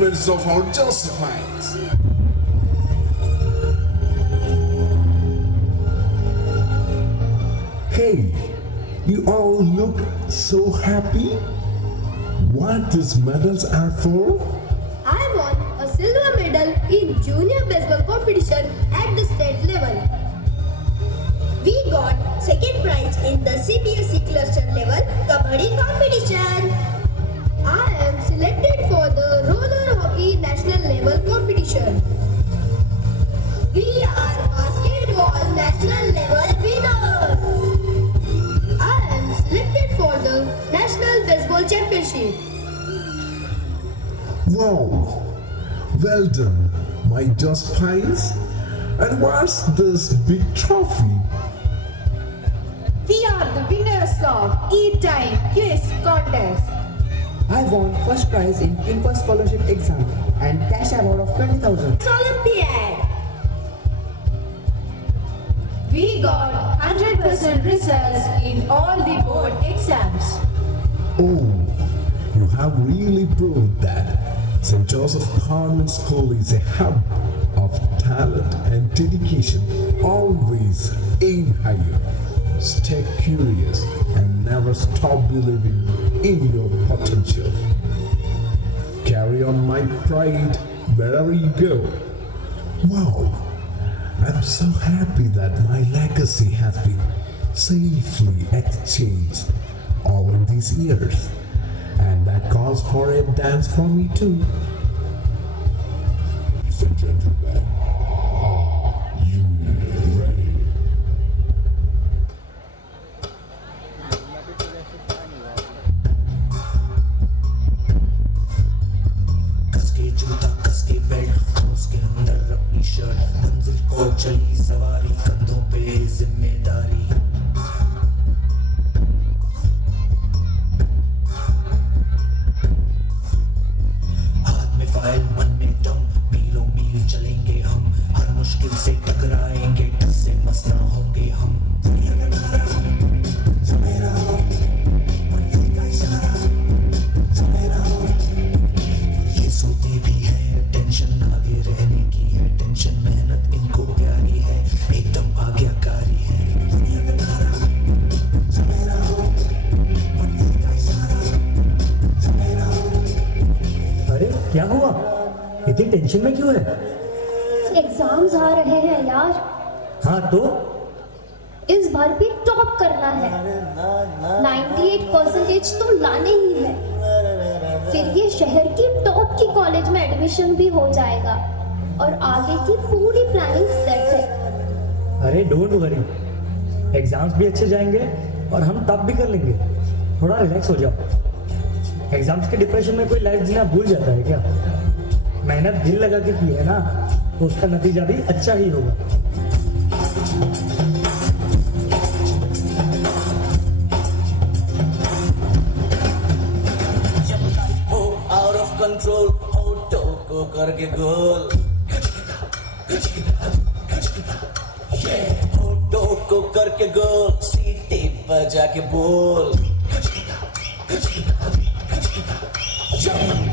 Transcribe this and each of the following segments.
members of our Josephines. Hey, you all look so happy. What these medals are for? I won a silver medal in junior baseball competition at the state level. We got second prize in the CBSE cluster level kabaddi competition. I am selected for the roller hockey national level competition. We are basketball national level winners. I am selected for the national baseball championship. Wow, well done, my Josephines. And what's this big trophy? We are the winners of E-Time Quiz Contest. I won first prize in Info Scholarship exam and cash award of 20,000. Olympiad. We got 100% results in all the board exams. Oh, you have really proved that St. Joseph Convent School is a hub of talent and dedication. Always aim higher, stay curious, and never stop believing in your potential. Carry on, my pride, wherever you go. Wow, I'm so happy that my legacy has been safely exchanged all in these years. And that calls for a dance for me too. Ladies and gentlemen, are you ready? कसके जूता कसके belt उसके अंदर अपनी shirt मंजिल को चली सवारी कंधों पे जिम्मेदारी हाथ में फाइल मन में दम मीलों मील चलेंगे हम हर मुश्किल से टकराएंगे डर से मस ना होंगे हम सोते भी है टेंशन आगे रहने की है टेंशन मेहनत इनको प्यारी है एकदम आज्ञाकारी है अरे क्या हुआ इतनी टेंशन में क्यों है? एग्जाम्स आ रहे हैं यार। हाँ तो इस बार भी टॉप करना है। 98% तो लाने ही है। फिर ये शहर की टॉप की कॉलेज में एडमिशन भी हो जाएगा और आगे की पूरी प्लानिंग सेट है। अरे डोंट वरी, एग्जाम्स भी अच्छे जाएंगे और हम तब भी कर लेंगे। थोड़ा रिलैक्स हो जाओ। एग्जाम्स के डिप्रेशन में कोई लाइफ जीना भूल जाता है क्या? मेहनत दिल लगा के की है ना, तो उसका नतीजा भी अच्छा ही होगा। कंट्रोल होठों को करके गोल होठों को करके गोल सीटी बजा के बोल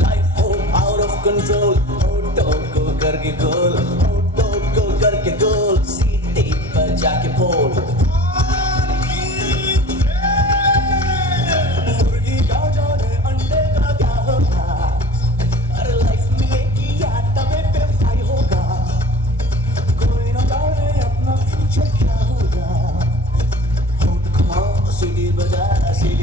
लाइफ हो आउट ऑफ कंट्रोल होठों को करके गोल होठों को करके गोल सीटी बजा के बोल See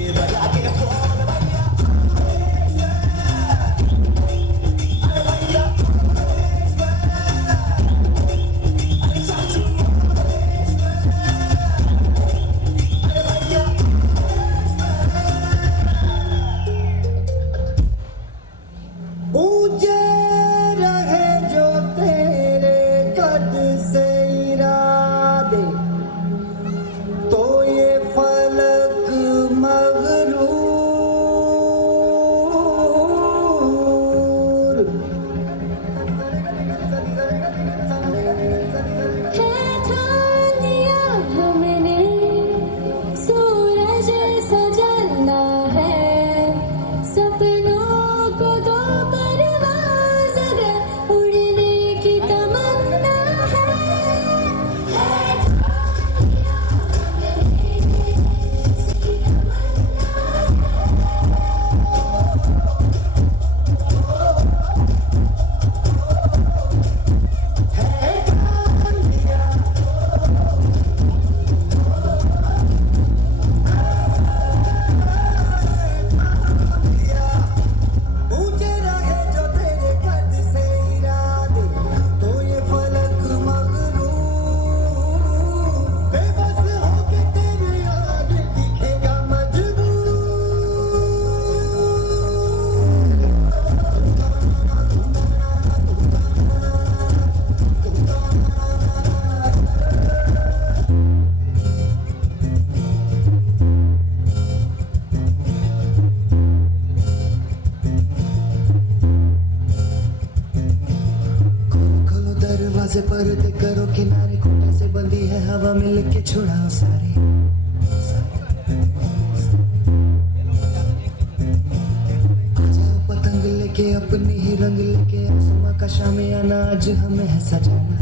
से पर्दे करो किनारे, खूंटे से बंधी है हवा में, लेके छुड़ाओ सारे। आ जाओ पतंग लेके अपने ही रंग लेके, आसमां का शामियाना आज हमें है सजाना।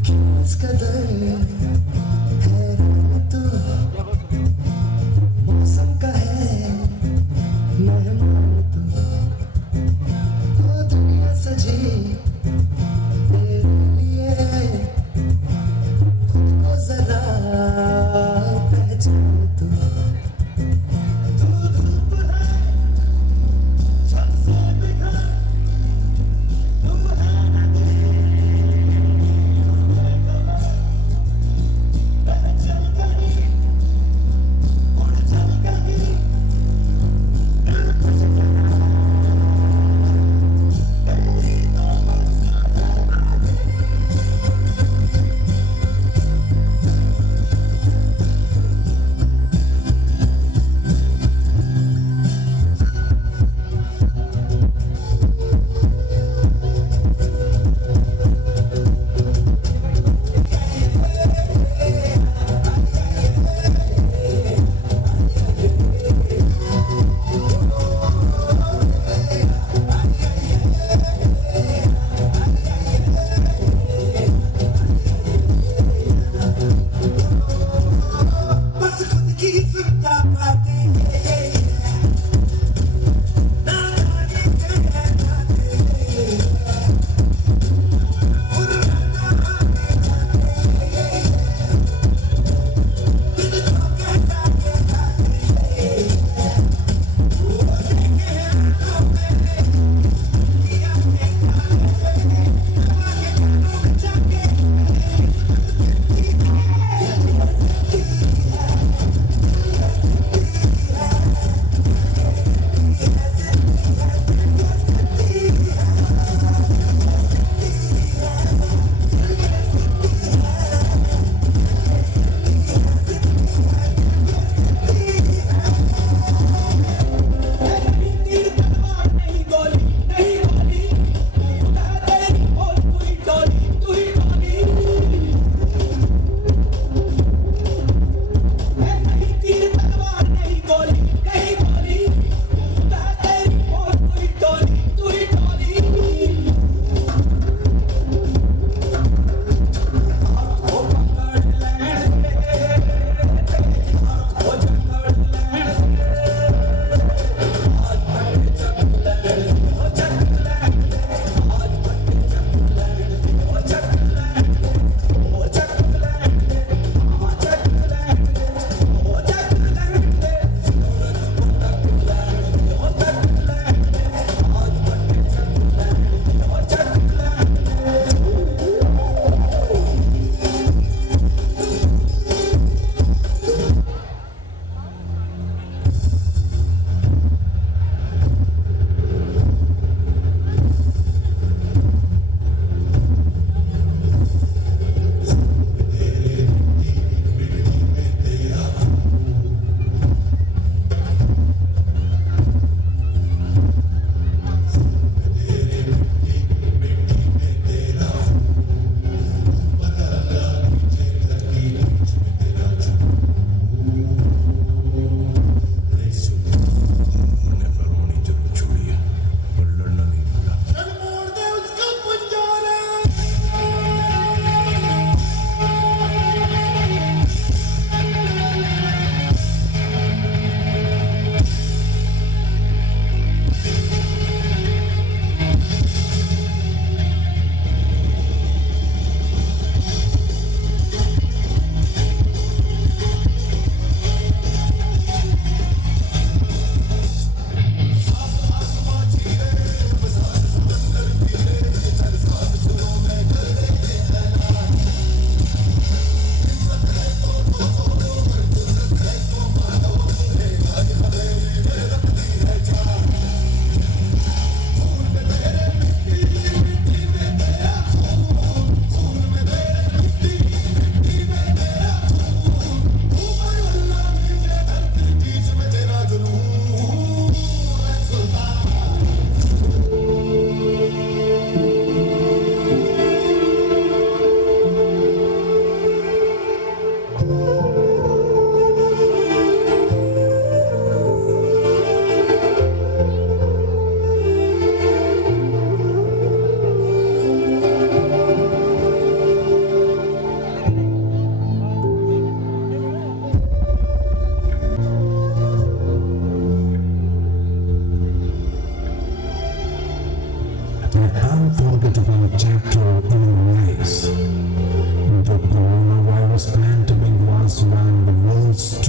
क्यों इस कदर हैरान तू, मौसम का है मेहमान तू, ओ दुनिया सजी तेरे लिए, खुद को जरा पहचान तू। तू धूप है सबसे बिखर, तू है नदी,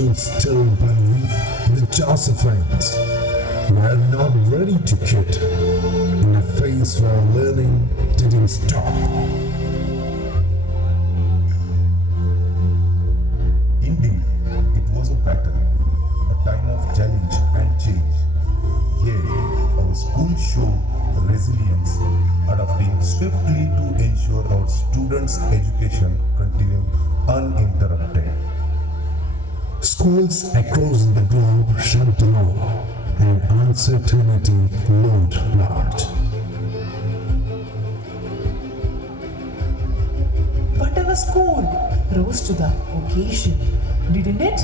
stood still, but we, the Josephines, were not ready to quit in a phase where learning didn't stop. Indeed, it was a battle, a time of challenge and change. Yet, our school showed resilience, adapting swiftly to ensure our students' education continued uninterrupted. Schools across the globe shut down and uncertainty loomed large. But our school rose to the occasion, didn't it?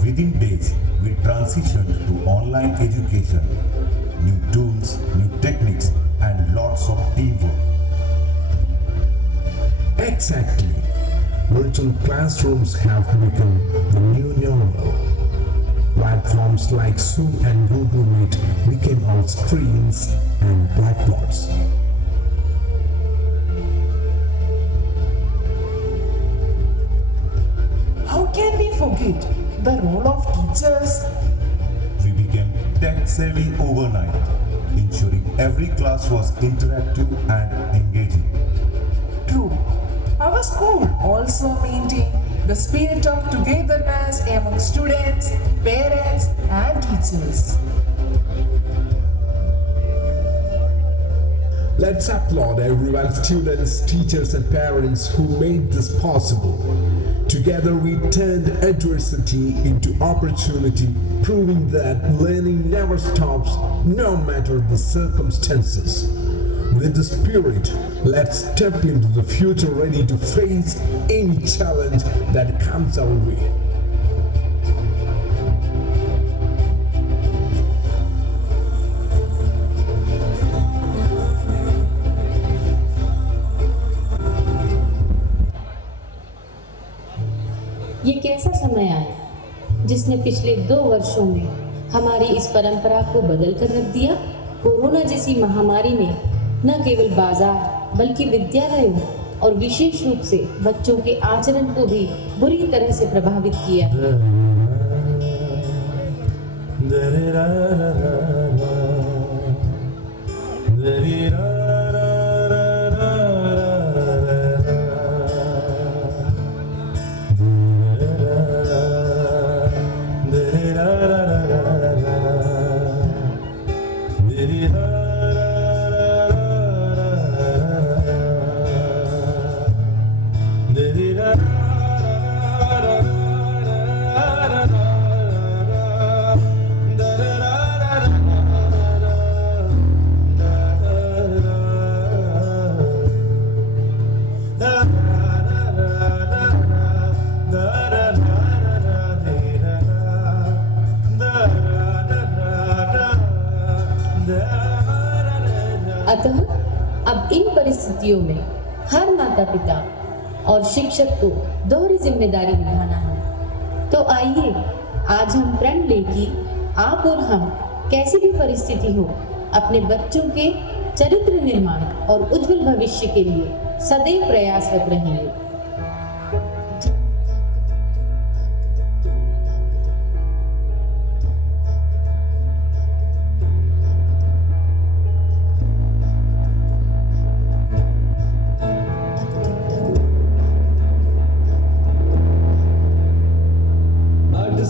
Within days, we transitioned to online education, new tools, new techniques, and lots of teamwork. Exactly. Virtual classrooms have become the new normal. Platforms like Zoom and Google Meet became our screens and blackboards. How can we forget the role of teachers? We became tech-savvy overnight, ensuring every class was interactive and engaging. True. Our school also maintained the spirit of togetherness among students, parents, and teachers. Let's applaud everyone, students, teachers, and parents who made this possible. Together we turned adversity into opportunity, proving that learning never stops no matter the circumstances. With the spirit, let's step into the future ready to face any challenge that comes our way. ये कैसा समय आया जिसने पिछले 2 वर्षों में हमारी इस परंपरा को बदल कर रख दिया। कोरोना जैसी महामारी ने न केवल बाजार बल्कि विद्यालयों और विशेष रूप से बच्चों के आचरण को भी बुरी तरह से प्रभावित किया। अतः अब इन परिस्थितियों में हर माता पिता और शिक्षक को दोहरी जिम्मेदारी निभाना है। तो आइए आज हम प्रण लें कि आप और हम कैसी भी परिस्थिति हो अपने बच्चों के चरित्र निर्माण और उज्जवल भविष्य के लिए सदैव प्रयासरत रहेंगे।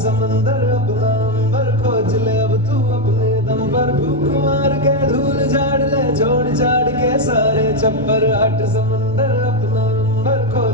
समंदर अपना अंबर खोज ले अब तू अपने दम पर भूख मार के धूल झाड़ ले छोड़ छाड़ के सारे चप्पर हट समंदर अपना अंबर खोज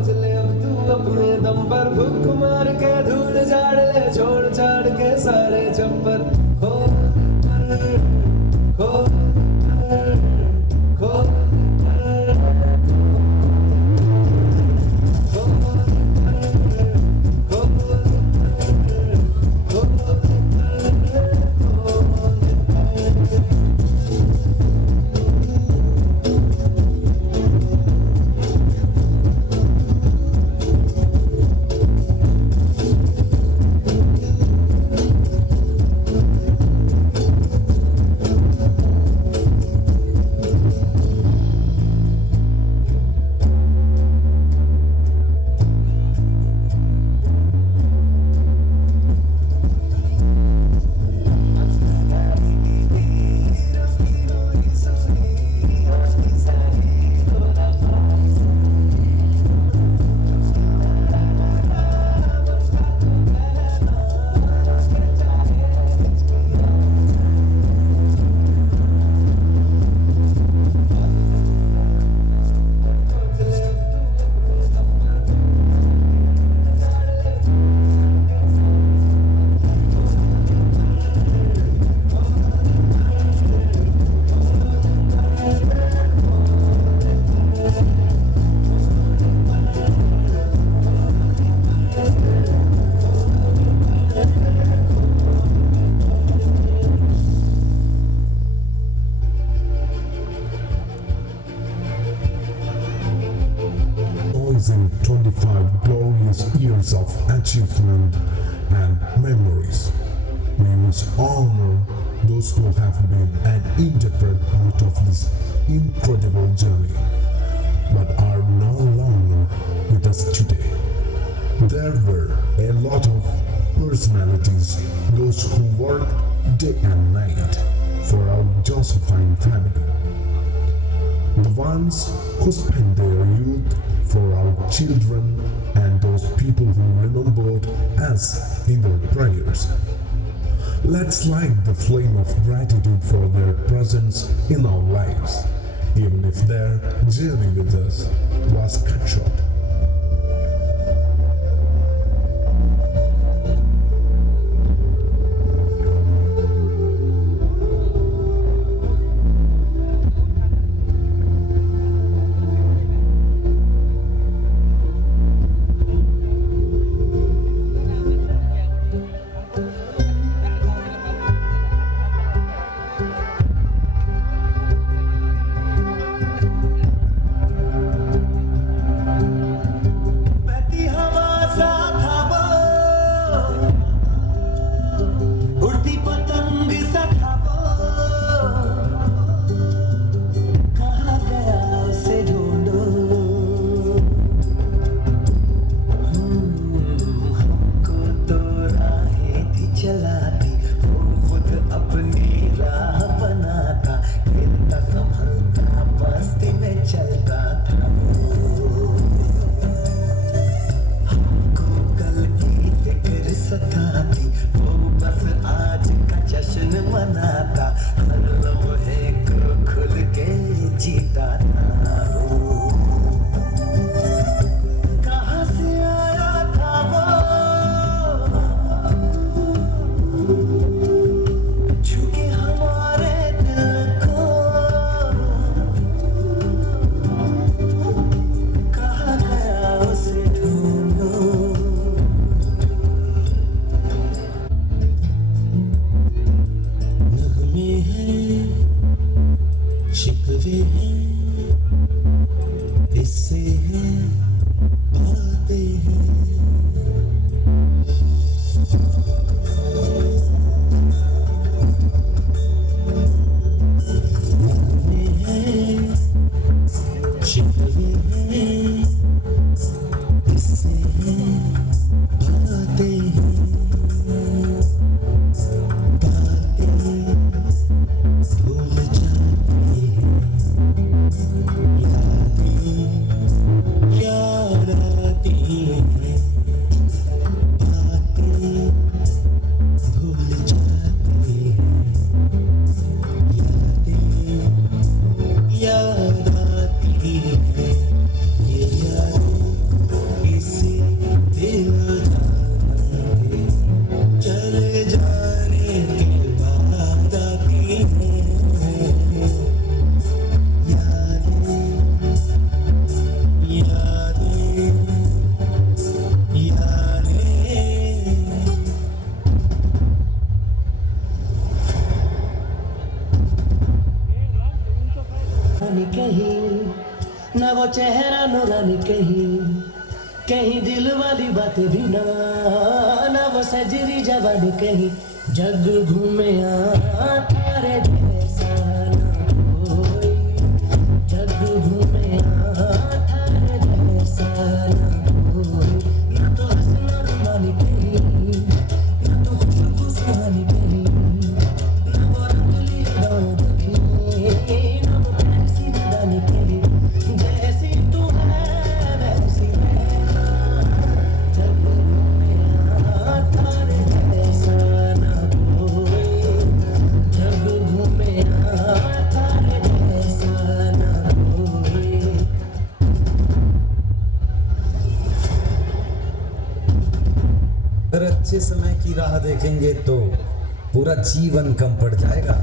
stories of achievement and memories. We must honor those who have been an integral part of this incredible journey, but are no longer with us today. There were a lot of personalities, those who worked day and night for our Josephine family. The ones who spent their youth for our children, and those people who remembered us in their prayers. Let's light the flame of gratitude for their presence in our lives, even if their journey with us was cut short. ना वो चेहरा नूरानी कहीं दिल वाली बातें भी ना वो सजरी जवानी कहीं जग घूमे तारे जैसा ना कोई जग घूमे तारे जैसा ना कोई ना तो हंसना रुमानी कहीं ना तो खुशबू सुहानी कहीं ना वो रंगली दान कहीं ना वो प्यासी दानी कहीं जैसी तू है वैसी रहना जग घूमे तारे जैसा ना कोई जग घूमे तारे जैसा ना कोई। अगर अच्छे समय की राह देखेंगे तो पूरा जीवन कम पड़ जाएगा।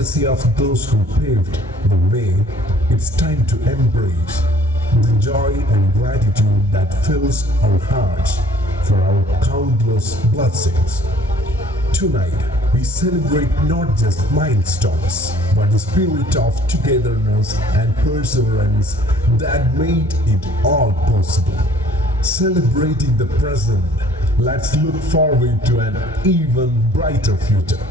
legacy of those who paved the way, it's time to embrace the joy and gratitude that fills our hearts for our countless blessings. Tonight, we celebrate not just milestones, but the spirit of togetherness and perseverance that made it all possible. Celebrating the present, let's look forward to an even brighter future.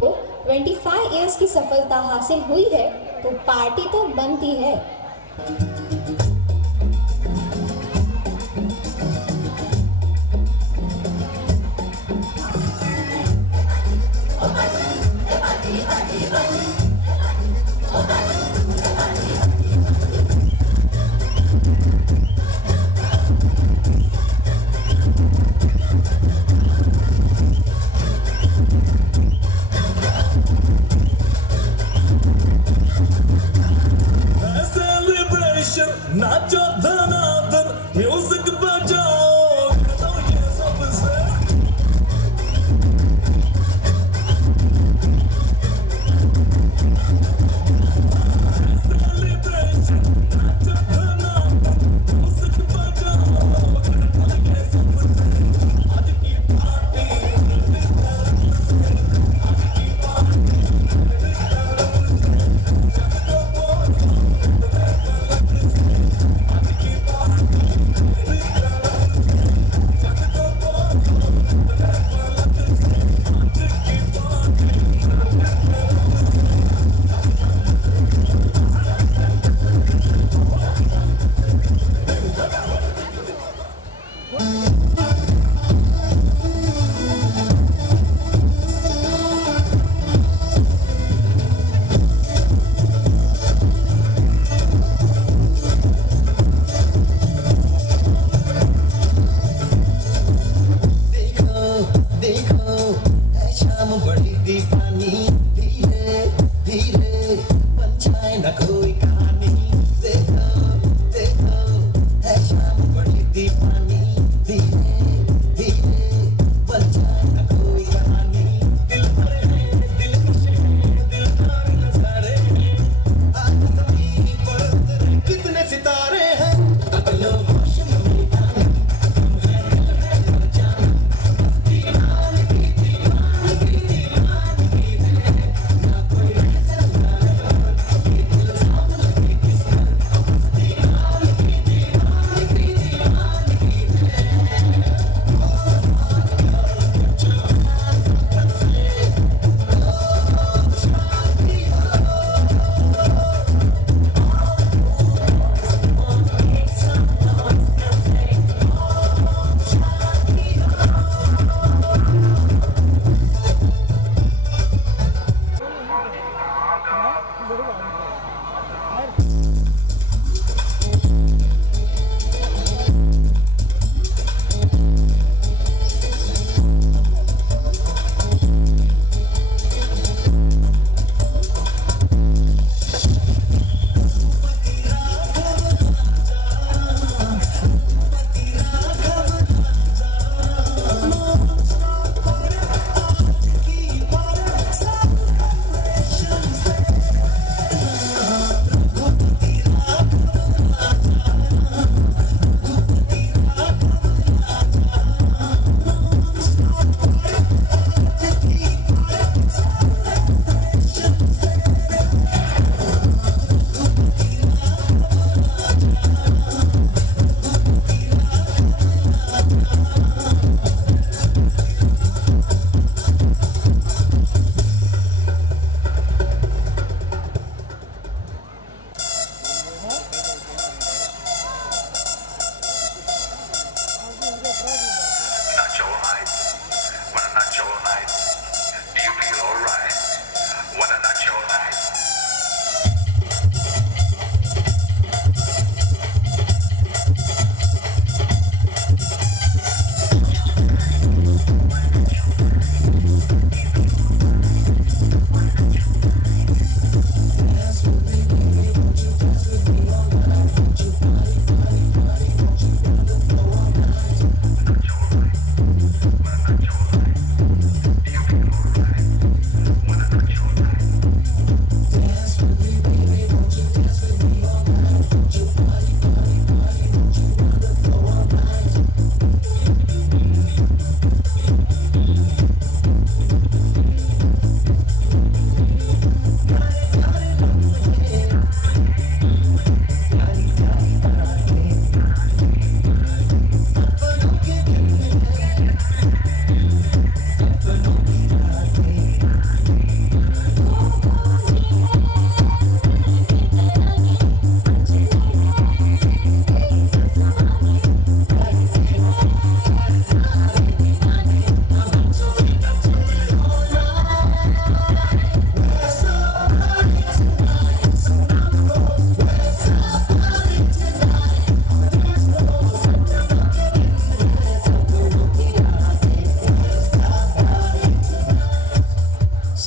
तो 25 years की सफलता हासिल हुई है तो party तो बनती है। A celebration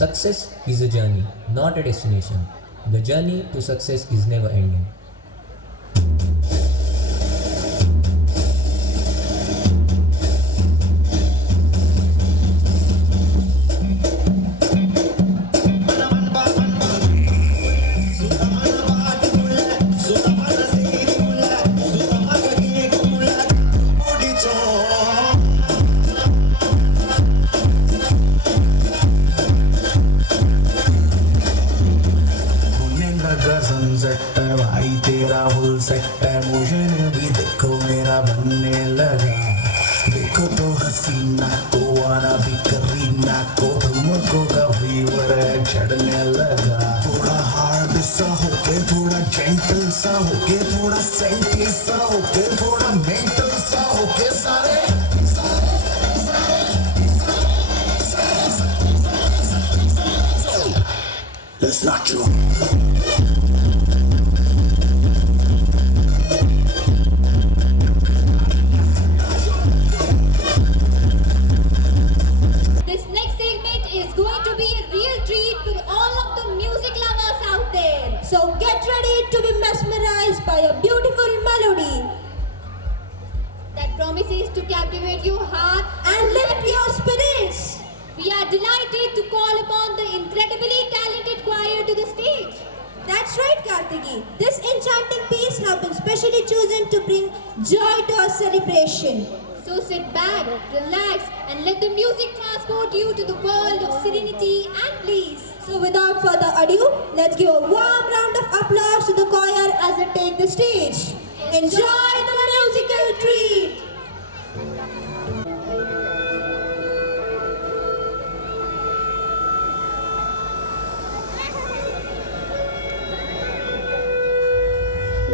Success is a journey, not a destination. The journey to success is never ending. Sunset है भाई तेरा फुल सेट है मुझे भी देखो मेरा बनने लगा देखो तो हसीना को आना भी करीना को तुमको का फीवर है चढ़ने लगा थोड़ा हार्ड सा होके थोड़ा जेंटल सा होके थोड़ा सेंटी सा होके थोड़ा मेंटल सा होके सारे That's not true. This next segment is going to be a real treat for all of the music lovers out there. So get ready to be mesmerized by a beautiful melody that promises to captivate your heart and lift your spirits. We are delighted to call upon the incredibly talented choir to the stage. That's right, Kartiki. This enchanting piece has been specially chosen to bring joy to our celebration. So sit back, relax, and let the music transport you to the world of serenity and bliss. So without further ado, let's give a warm round of applause to the choir as they take the stage. Enjoy the musical treat.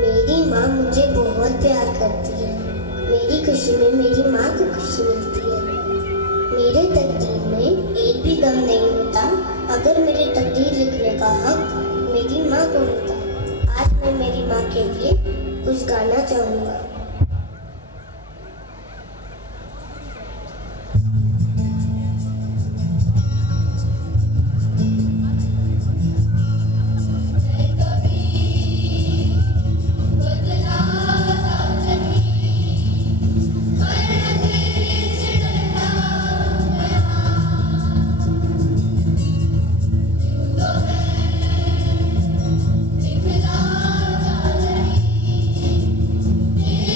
मेरी माँ मुझे बहुत प्यार करती है। मेरी खुशी में मेरी माँ को खुशी मिलती है। मेरे तकदीर में एक भी गम नहीं होता अगर मेरे तकदीर लिखने का हक मेरी माँ को होता। आज मैं मेरी माँ के लिए कुछ गाना चाहूँगा। Thank you.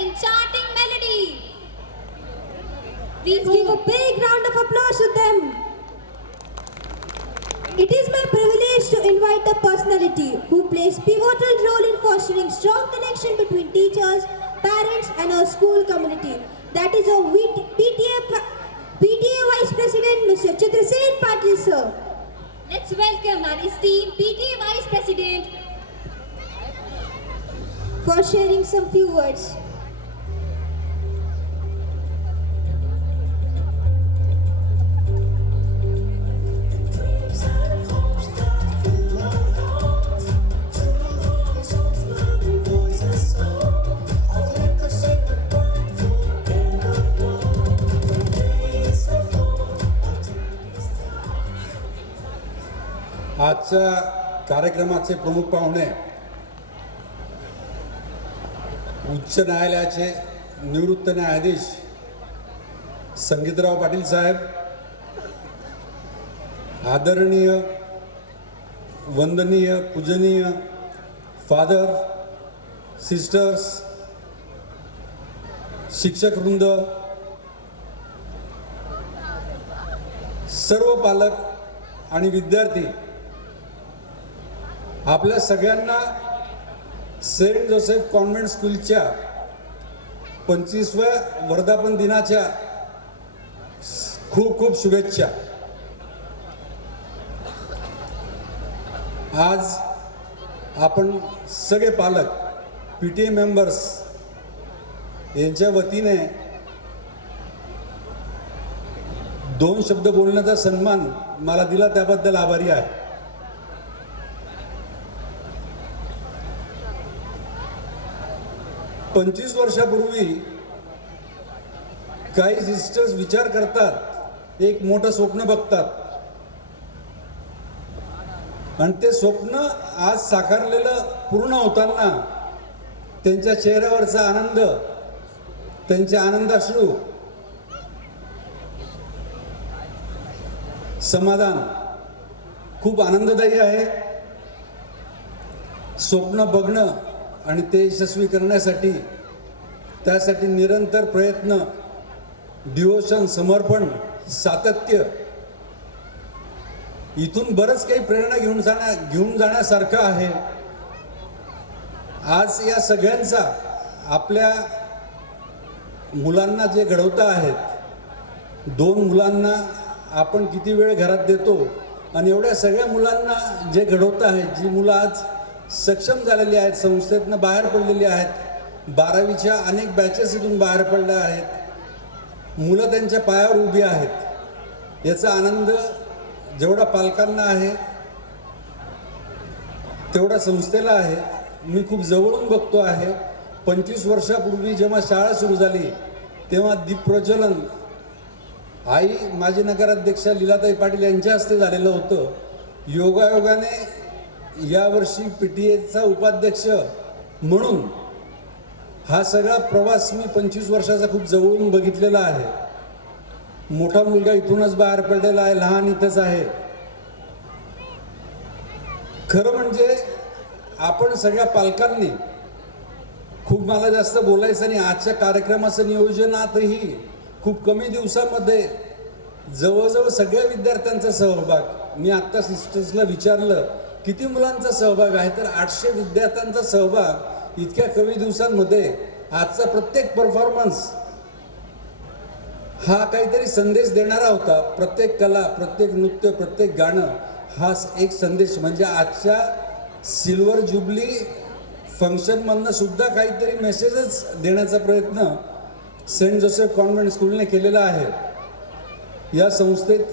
enchanting melody. Please give a big round of applause to them. It is my privilege to invite a personality who plays pivotal role in fostering strong connection between teachers, parents and our school community. That is our PTA Vice President, Mr. Chitrasen Patil, sir. Let's welcome our esteemed PTA Vice President for sharing some few words. आजच्या कार्यक्रमाचे प्रमुख पाहुणे उच्च न्यायालयाचे निवृत्त न्यायाधीश संगीतराव पाटील साहेब, आदरणीय वंदनीय पूजनीय फादर, सिस्टर्स, शिक्षक वृंद, सर्व पालक आणि विद्यार्थी, आपल्या सगळ्यांना सेंट जोसेफ कॉन्व्हेंट स्कूलच्या 25व्या वर्धापन दिनाच्या खूप खूप शुभेच्छा. आज आपण सगळे पालक, PTA मेंबर्स यांच्या वतीने 2 शब्द बोलण्याचा सन्मान मला दिला, त्याबद्दल आभारी आहे. पंचवीस वर्षापूर्वी काही सिस्टर्स विचार करतात, एक मोठं स्वप्न बघतात आणि ते स्वप्न आज साकारलेलं पूर्ण होताना त्यांच्या चेहऱ्यावरचा आनंद, त्यांचे आनंदाश्रू, समाधान खूप आनंददायी आहे. स्वप्न बघणं आणि ते यशस्वी करण्यासाठी, त्यासाठी निरंतर प्रयत्न, डिवोशन, समर्पण, सातत्य, इथून बरंच काही प्रेरणा घेऊन जाण्यासारखं आहे. आज या सगळ्यांचा आपल्या मुलांना जे घडवता आहेत, 2 मुलांना आपण किती वेळ घरात देतो आणि एवढ्या सगळ्या मुलांना जे घडवत आहेत, जी मुलं आज सक्षम झालेली आहेत, संस्थेतनं बाहेर पडलेली आहेत, 12वीच्या अनेक बॅचेस इथून बाहेर पडल्या आहेत, मुलं त्यांच्या पायावर उभी आहेत, याचा आनंद जेवढा पालकांना आहे तेवढा संस्थेला आहे. मी खूप जवळून बघतो आहे. 25 वर्षापूर्वी जेव्हा शाळा सुरू झाली तेव्हा दीपप्रज्वलन आई माजी नगराध्यक्षा लीलाताई पाटील यांच्या हस्ते झालेलं होतं. योगायोगाने यावर्षी PTAचा उपाध्यक्ष म्हणून हा सगळा प्रवास मी 25 वर्षाचा खूप जवळून बघितलेला आहे. मोठा मुलगा इथूनच बाहेर पडलेला आहे, लहान इथंच आहे. खरं म्हणजे आपण सगळ्या पालकांनी खूप, मला जास्त बोलायचं नाही, आजच्या कार्यक्रमाचं नियोजनातही खूप कमी दिवसामध्ये जवळजवळ सगळ्या विद्यार्थ्यांचा सहभाग. मी आत्ता सिस्टर्सला विचारलं किती मुलांचा सहभाग आहे, तर 800 विद्यार्थ्यांचा सहभाग इतक्या कमी दिवसांमध्ये. आजचा प्रत्येक परफॉर्मन्स हा काहीतरी संदेश देणारा होता. प्रत्येक कला, प्रत्येक नृत्य, प्रत्येक गाणं हा एक संदेश. म्हणजे आजच्या सिल्वर जुबली फंक्शनमधनं सुद्धा काहीतरी मेसेजच देण्याचा प्रयत्न सेंट जोसेफ कॉन्व्हेंट स्कूलने केलेला आहे. या संस्थेत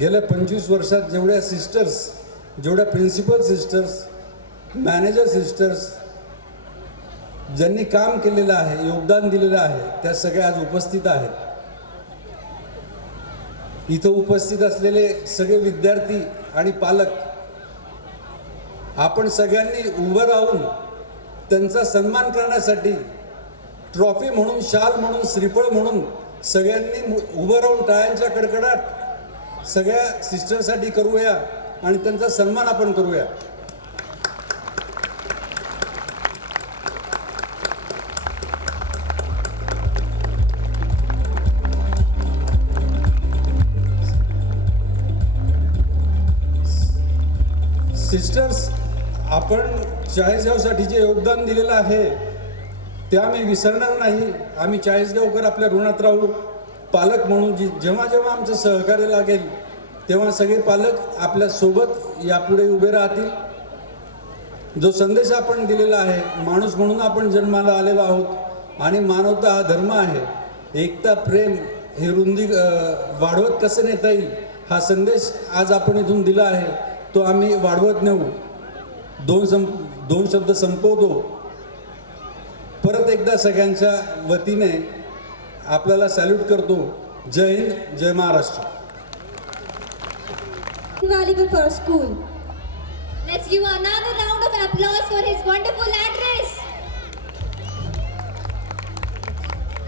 गेल्या 25 वर्षात जेवढ्या सिस्टर्स, जेवढ्या प्रिन्सिपल सिस्टर्स, मॅनेजर सिस्टर्स ज्यांनी काम केलेलं आहे, योगदान दिलेलं आहे, त्या सगळ्या आज उपस्थित आहेत. इथं उपस्थित असलेले सगळे विद्यार्थी आणि पालक, आपण सगळ्यांनी उभं राहून त्यांचा सन्मान करण्यासाठी ट्रॉफी म्हणून, शाल म्हणून, श्रीफळ म्हणून सगळ्यांनी उभं राहून टाळ्यांच्या कडकडाट सगळ्या सिस्टरसाठी करूया आणि त्यांचा सन्मान आपण करूया. सिस्टर्स, आपण चाळीसगावसाठी जे योगदान दिलेलं आहे ते आम्ही विसरणार नाही. आम्ही चाळीसगावकर आपल्या ऋणात राहू. पालक म्हणून जेव्हा जेव्हा आमचं सहकार्य लागेल तेव्हा सगळे पालक आपल्या सोबत यापुढे उभे राहतील. जो संदेश आपण दिलेला आहे, माणूस म्हणून आपण जन्माला आलेलो आहोत आणि मानवता हा धर्म आहे. एकता, प्रेम हे रुंदी वाढवत कसं नेता येईल हा संदेश आज आपण इथून दिला आहे, तो आम्ही वाढवत नेऊ. दोन शब्द संपवतो. परत एकदा सगळ्यांच्या वतीने आपल्याला सॅल्यूट करतो. जय हिंद, जय Maharashtra. Valuable for our school. Let's give another round of applause for his wonderful address.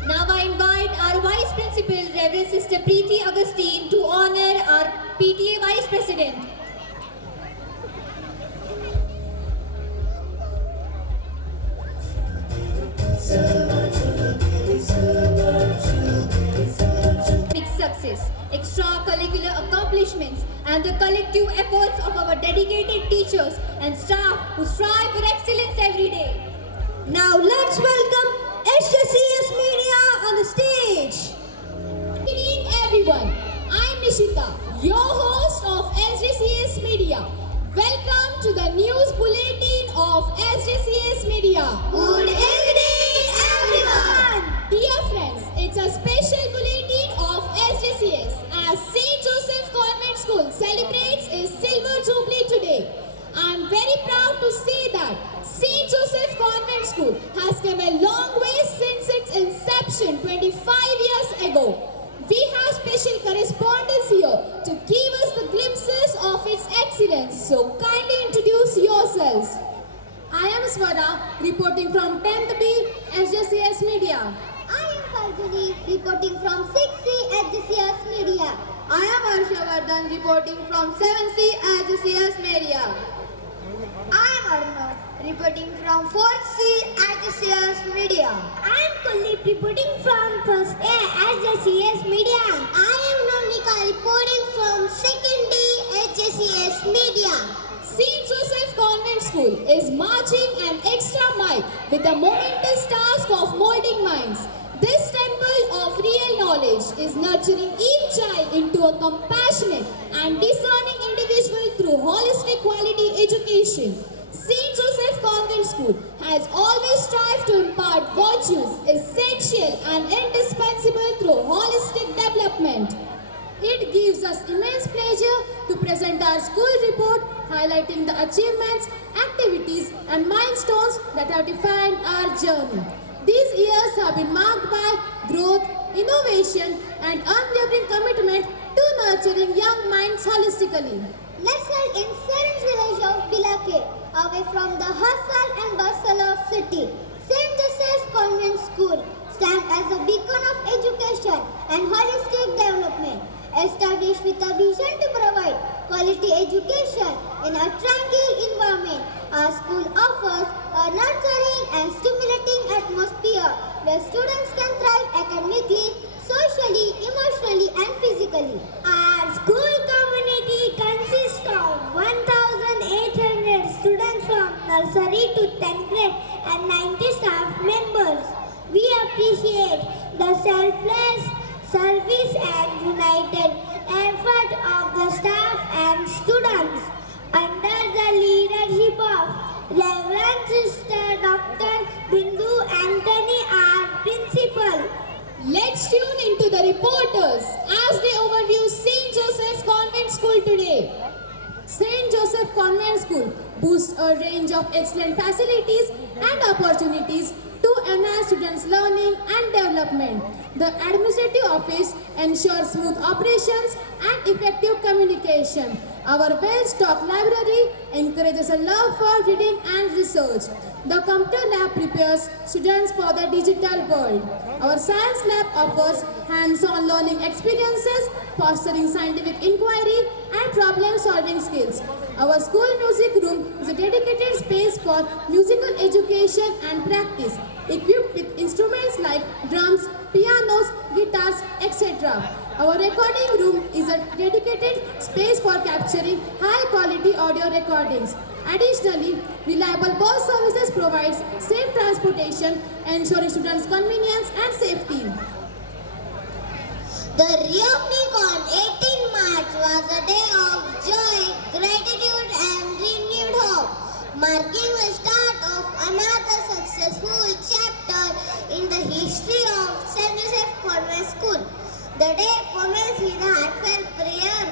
Now I invite our Vice Principal, Reverend Sister Preeti Augustine, to honor our PTA Vice President. Success, extracurricular accomplishments, and the collective efforts of our dedicated teachers and staff who strive for excellence every day. Now let's welcome SJCS Media on the stage. Good evening everyone, I'm Nishita, your host of SJCS Media. Welcome to the news bulletin of SJCS Media. Good evening everyone. Dear friends, it's a special bulletin of SJCS as St. Joseph Convent School celebrates its silver jubilee today. I'm very proud to say that St. Joseph Convent School has come a long way since its inception 25 years ago. We have special correspondents here to give us the glimpses of its excellence. So kindly introduce yourselves. I am Swara, reporting from 10th B, SJCS Media. I am Falguni, reporting from 6C SJCS Media. I am Harshavardhan, reporting from 7C SJCS Media. I am Arnav, reporting from 4C SJCS Media. I am Kuldeep, reporting from 1st A SJCS Media. I am Navnika, reporting from 2nd D SJCS Media. St. Joseph Convent School is marching an extra mile with the momentous task of molding minds. This temple of real knowledge is nurturing each child into a compassionate and discerning individual through holistic quality education. St. Joseph Convent School has always strived to impart virtues essential and indispensable through holistic development. It gives us immense pleasure to present our school report highlighting the achievements, activities and milestones that have defined our journey. These years have been marked by growth, innovation and unwavering commitment to nurturing young minds holistically. Nestled in serene village of Bilake, away from the hustle and bustle of city, St. Joseph's Convent School stands as a beacon of education and holistic development. Established with a vision to provide quality education in a tranquil environment, our school offers a nurturing and stimulating atmosphere where students can thrive academically, socially, emotionally and physically. Our school community consists of 1,800 students from nursery to 10th grade and 90 staff members. We appreciate the selfless service and united effort of the staff and students under the leadership of Reverend Sister Dr. Bindu Anthony, our principal. Let's tune into the reporters as they overview St. Joseph Convent School today. St. Joseph Convent School boasts a range of excellent facilities and opportunities to enhance students' learning and development. The administrative office ensures smooth operations and effective communication. Our well-stocked library encourages a love for reading and research. The computer lab prepares students for the digital world. Our science lab offers hands-on learning experiences, fostering scientific inquiry and problem-solving skills. Our school music room is a dedicated space for musical education and practice, equipped with instruments like drums, pianos, guitars, etc. Our recording room is a dedicated space for capturing high-quality audio recordings. Additionally, reliable bus services provides safe transportation, ensuring students' convenience and safety. The reopening on 18 March was a day of joy, gratitude and renewed hope, marking the start of another successful chapter in the history of St. Joseph Convent School. The day commenced with a heartfelt prayer,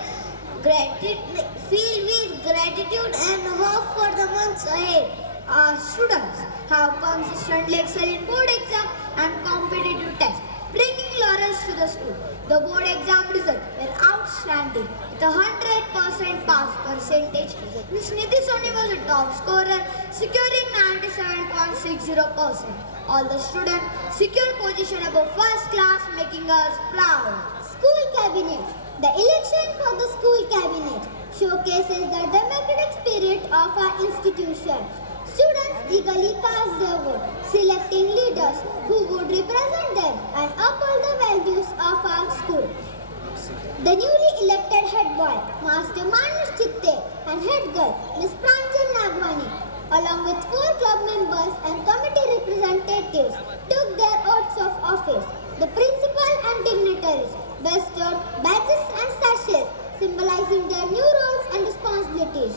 filled with gratitude and hope for the months ahead. Our students have consistently excelled in board exam and competitive tests, bringing laurels to the school. The board exam results were outstanding with a 100% pass percentage. Ms. Nidhi Soni was a top scorer, securing 97.60%. All the students secured position above first class, making us proud. School Cabinet. The election for the School Cabinet showcases the democratic spirit of our institution. Students eagerly cast their vote, selecting leaders who would represent them and uphold the values of our school. The newly elected head boy, Master Manish Chitte, and head girl, Ms. Pranjal Nagwani, along with 4 club members and committee representatives, took their oaths of office. The principal and dignitaries bestowed badges and sashes, symbolizing their new roles and responsibilities.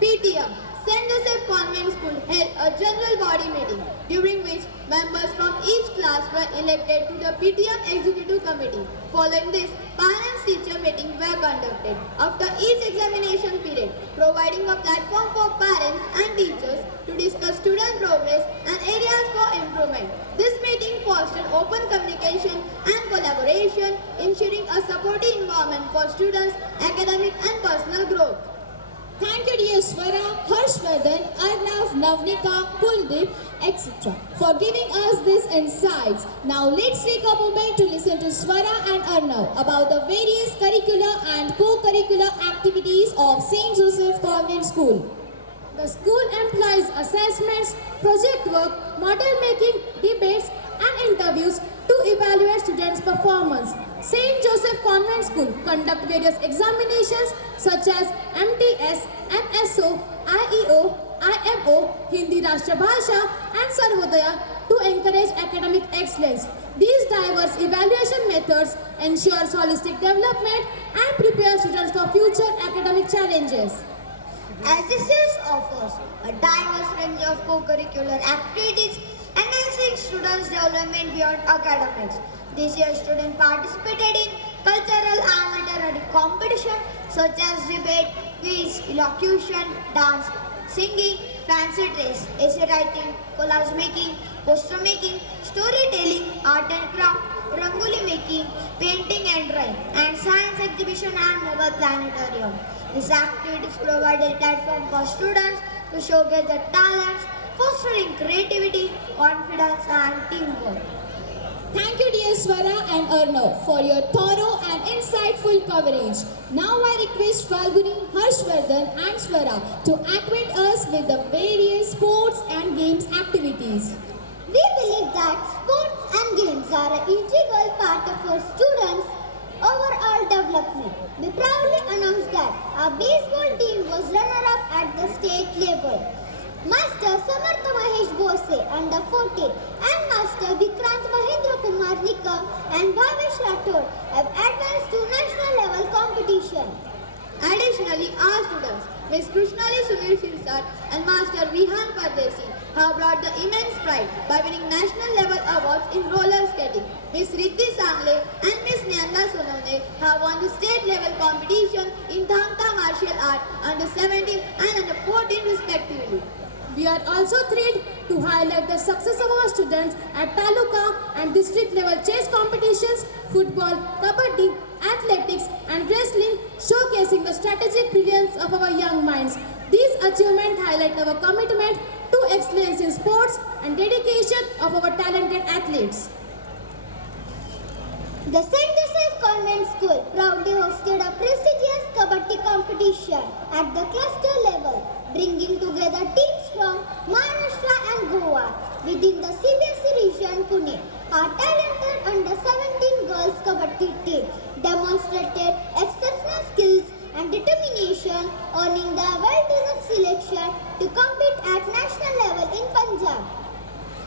PTM, St. Joseph Convent School held a general body meeting, during which members from each class were elected to the PTM Executive Committee. Following this, parents-teacher meetings were conducted after each examination period, providing a platform for parents and teachers to discuss student progress and areas for improvement. This meeting fostered open communication and collaboration, ensuring a supportive environment for students' academic and personal growth. Thank you dear Swara, Harshvardhan, Arnav, Navnika, Kuldeep, etc. for giving us these insights. Now let's take a moment to listen to Swara and Arnav about the various curricular and co-curricular activities of St. Joseph Convent School. The school employs assessments, project work, model making, debates and interviews to evaluate students' performance. St. Joseph Convent School conduct various examinations such as MTS, MSO, IEO, IMO, Hindi Rashtra Bhasha and Sarvodaya to encourage academic excellence. These diverse evaluation methods ensure holistic development and prepare students for future academic challenges. SJS offers a diverse range of co-curricular activities enhancing students' development beyond academics. This year, students participated in cultural and literary competition such as debate, quiz, elocution, dance, singing, fancy dress, essay writing, collage making, poster making, storytelling, art and craft, rangoli making, painting and drawing, and science exhibition and mobile planetarium. These activities provided a platform for students to showcase their talents, fostering creativity, confidence and teamwork. Thank you dear Swara and Arnav for your thorough and insightful coverage. Now I request Falguni, Harshvardhan and Swara to acquaint us with the various sports and games activities. We believe that sports and games are an integral part of our students' overall development. We proudly announce that our baseball team was runner-up at the state level. Master Samartha Mahesh Bose under 14 and Master Vikrant Mahendra Kumar Nikam and Bhavesh Rathod have advanced to national level competition. Additionally, our students, Ms. Krishnali Sumir Shirsat and Master Vihan Pardesi have brought the immense pride by winning national level awards in roller skating. Ms. Riddhi Sangle and Ms. Nyanda Sonone have won the state level competition in Thangta martial art under 17 and under 14 respectively. We are also thrilled to highlight the success of our students at Taluka and district level chess competitions, football, kabaddi, athletics and wrestling, showcasing the strategic brilliance of our young minds. These achievements highlight our commitment to excellence in sports and dedication of our talented athletes. The St. Joseph Convent School proudly hosted a prestigious kabaddi competition at the cluster level, bringing together teams from Maharashtra and Goa within the CBSE region Pune. Our talented under-17 girls kabaddi team demonstrated exceptional skills and determination, earning the well-deserved selection to compete at national level in Punjab.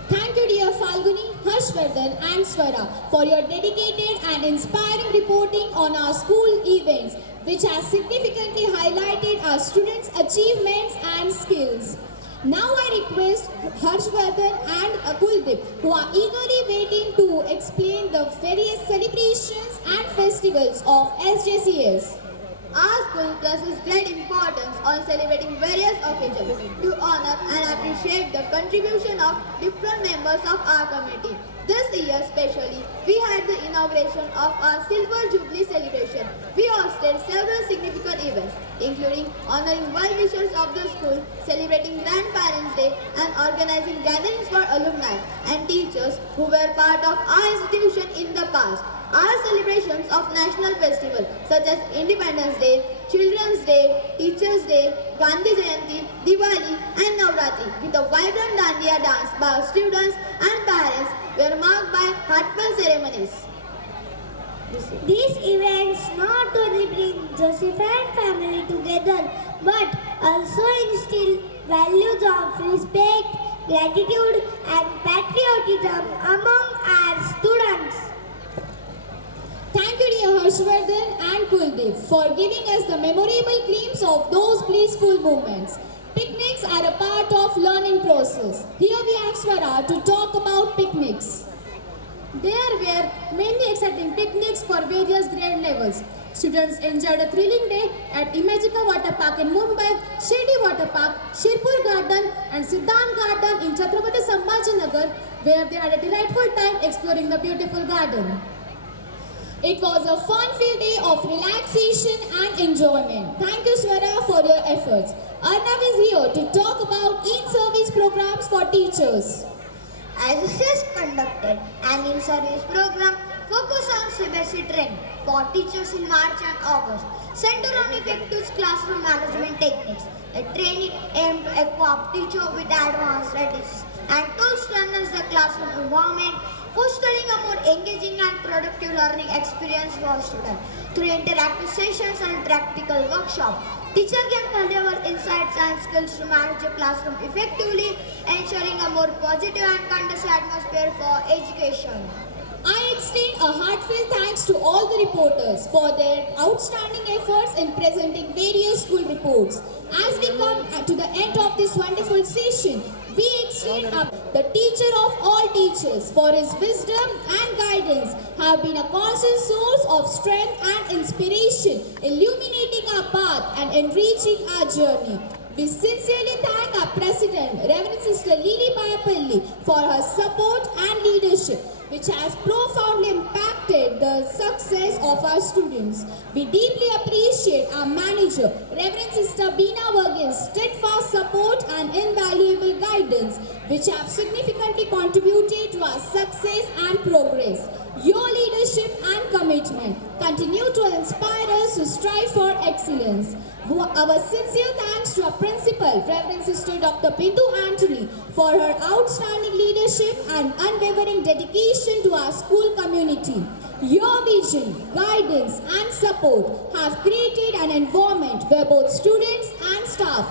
Thank you, dear Falguni, Harshvardhan and Swara, for your dedicated and inspiring reporting on our school events, which has significantly highlighted our students' achievements and skills. Now I request Harshvardhan and Kuldeep, who are eagerly waiting to explain the various celebrations and festivals of SJCS. Our school places great importance on celebrating various occasions to honor and appreciate the contribution of different members of our community. This year especially, we had the inauguration of our Silver Jubilee celebration. We hosted several significant events, including honoring well-wishers of the school, celebrating Grandparents' Day, and organizing gatherings for alumni and teachers who were part of our institution in the past. Our celebrations of national festivals such as Independence Day, Children's Day, Teachers' Day, Gandhi Jayanti, Diwali and Navratri with a vibrant Dandiya dance by our students and parents were marked by heartfelt ceremonies. These events not only bring Joseph and family together but also instill values of respect, gratitude and patriotism among our students. Thank you, dear Harshvardhan and Kuldeep, for giving us the memorable glimpse of those blissful moments. Picnics are a part of learning process. Here we have Swara to talk about picnics. There were many exciting picnics for various grade levels. Students enjoyed a thrilling day at Imagika Water Park in Mumbai, Shady Water Park, Shirpur Garden and Siddhant Garden in Chhatrapati Sambhajinagar, where they had a delightful time exploring the beautiful garden. It was a fun-filled day of relaxation and enjoyment. Thank you, Swara, for your efforts. Arnav is here to talk about in-service programs for teachers. ISS conducted an in-service program focused on CBSE training for teachers in March and August, centered on effective classroom management techniques. A training aimed to equip teachers with advanced strategies and tools to enhance the classroom environment, fostering a more engaging and productive learning experience for students. Through interactive sessions and practical workshops, teachers gain valuable insights and skills to manage the classroom effectively, ensuring a more positive and conducive atmosphere for education. I extend a heartfelt thanks to all the reporters for their outstanding efforts in presenting various school reports. As we come to the end of this wonderful session, we extend up the teacher of all teachers for his wisdom and guidance have been a constant source of strength and inspiration, illuminating our path and enriching our journey. We sincerely thank our President, Reverend Sister Lily Bayapalli, for her support and leadership, which has profoundly impacted the success of our students. We deeply appreciate our manager, Reverend Sister Beena Varghese, steadfast support and invaluable guidance, which have significantly contributed to our success and progress. Your leadership and commitment continue to inspire us to strive for excellence. Our sincere thanks to our principal, Reverend Sister Dr. Bindu Anthony, for her outstanding leadership and unwavering dedication to our school community. Your vision, guidance and support have created an environment where both students and staff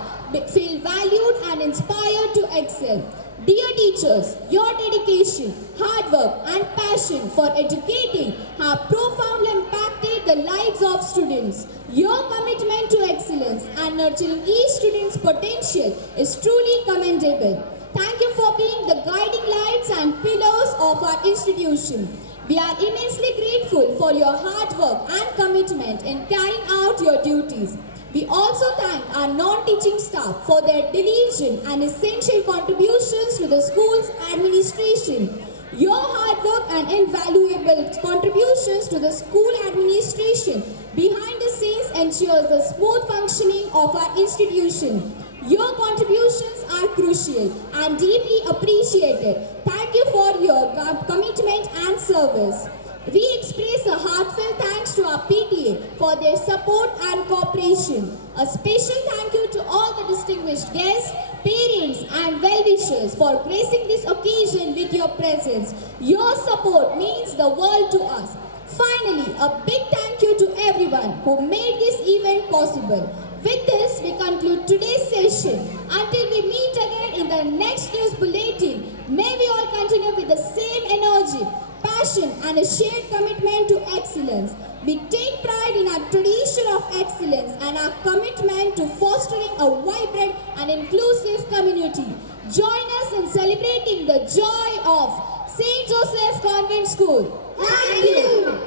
feel valued and inspired to excel. Dear teachers, your dedication, hard work and passion for educating have profoundly impacted the lives of students. Your commitment to excellence and nurturing each student's potential is truly commendable. Thank you for being the guiding lights and pillars of our institution. We are immensely grateful for your hard work and commitment in carrying out your duties. We also thank our non-teaching staff for their diligent and essential contributions to the school's administration. Your hard work and invaluable contributions to the school administration behind the scenes ensures the smooth functioning of our institution. Your contributions are crucial and deeply appreciated. Thank you for your commitment and service. We express a heartfelt thanks to our PTA for their support and cooperation. A special thank you to all the distinguished guests, parents and well-wishers for gracing this occasion with your presence. Your support means the world to us. Finally, a big thank you to everyone who made this event possible. With this, we conclude today's session. Until we meet again in the next news bulletin, may we all continue with the same energy, passion and a shared commitment to excellence. We take pride in our tradition of excellence and our commitment to fostering a vibrant and inclusive community. Join us in celebrating the joy of St. Joseph Convent School. Thank you.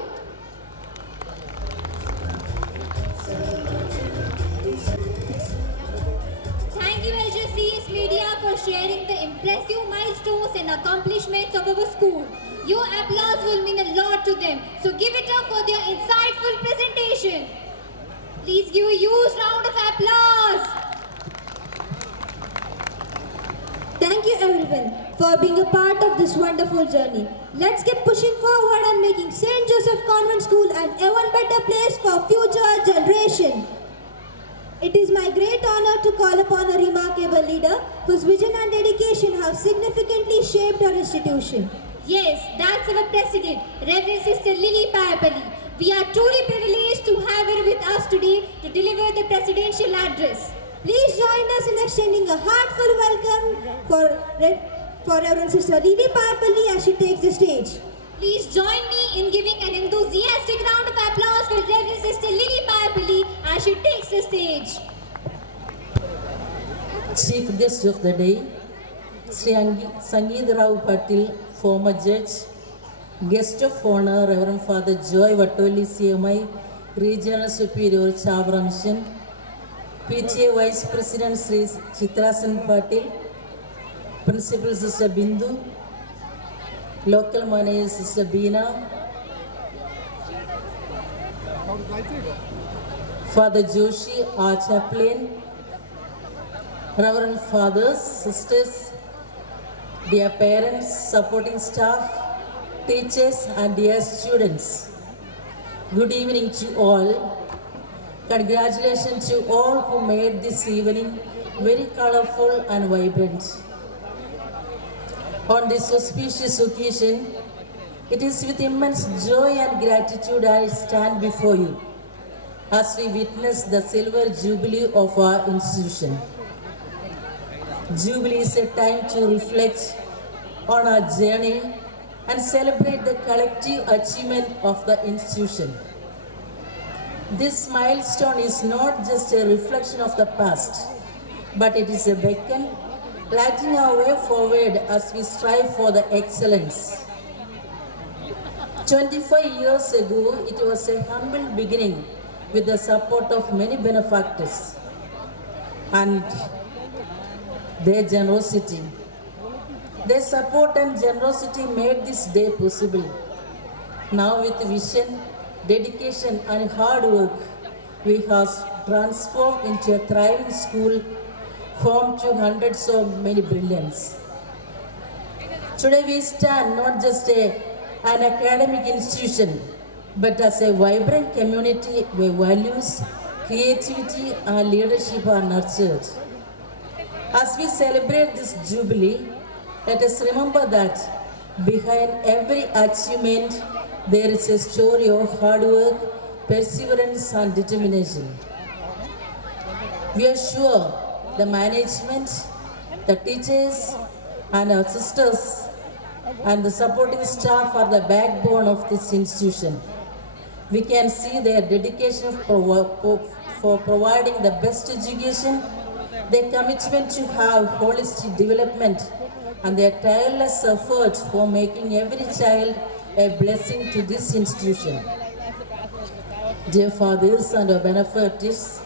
Thank you HSCS Media for sharing the impressive milestones and accomplishments of our school. Your applause will mean a lot to them, so give it up for their insightful presentation. Please give a huge round of applause. Thank you everyone for being a part of this wonderful journey. Let's keep pushing forward and making St. Joseph Convent School an even better place for future generation. It is my great honor to call upon a remarkable leader whose vision and dedication have significantly shaped our institution. Yes, that's our president, Reverend Sister Lily Parapally. We are truly privileged to have her with us today to deliver the presidential address. Please join us in extending a heartfelt welcome for Reverend Sister Lily Parapally as she takes the stage. Please join me in giving an enthusiastic round of applause for Reverend Sister Lily Parapally as she takes the stage. Chief guest of the day, Sri Sangeet Rao Patil, former judge. Guest of honor, Reverend Father Joy Vatoli CMI, Regional Superior Chavra Mission. PTA Vice President Sri Chitrasan Patil, Principal Sister Bindu, Local Manager Sister Beena, Father Joshi, our chaplain, Reverend Fathers, Sisters, dear parents, supporting staff, teachers and dear students. Good evening to all. Congratulations to all who made this evening very colorful and vibrant. On this auspicious occasion, it is with immense joy and gratitude I stand before you as we witness the silver jubilee of our institution. Jubilee is a time to reflect on our journey and celebrate the collective achievement of the institution. This milestone is not just a reflection of the past, but it is a beacon lighting our way forward as we strive for the excellence. 25 years ago, it was a humble beginning with the support of many benefactors and their generosity. Their support and generosity made this day possible. Now with vision, dedication and hard work, we have transformed into a thriving school home to hundreds of many brilliants. Today we stand not just an academic institution, but as a vibrant community where values, creativity and leadership are nurtured. As we celebrate this jubilee, let us remember that behind every achievement, there is a story of hard work, perseverance and determination. We are sure the management, the teachers and our sisters and the supporting staff are the backbone of this institution. We can see their dedication for providing the best education, their commitment to have holistic development and their tireless effort for making every child a blessing to this institution. Dear fathers and our benefactors,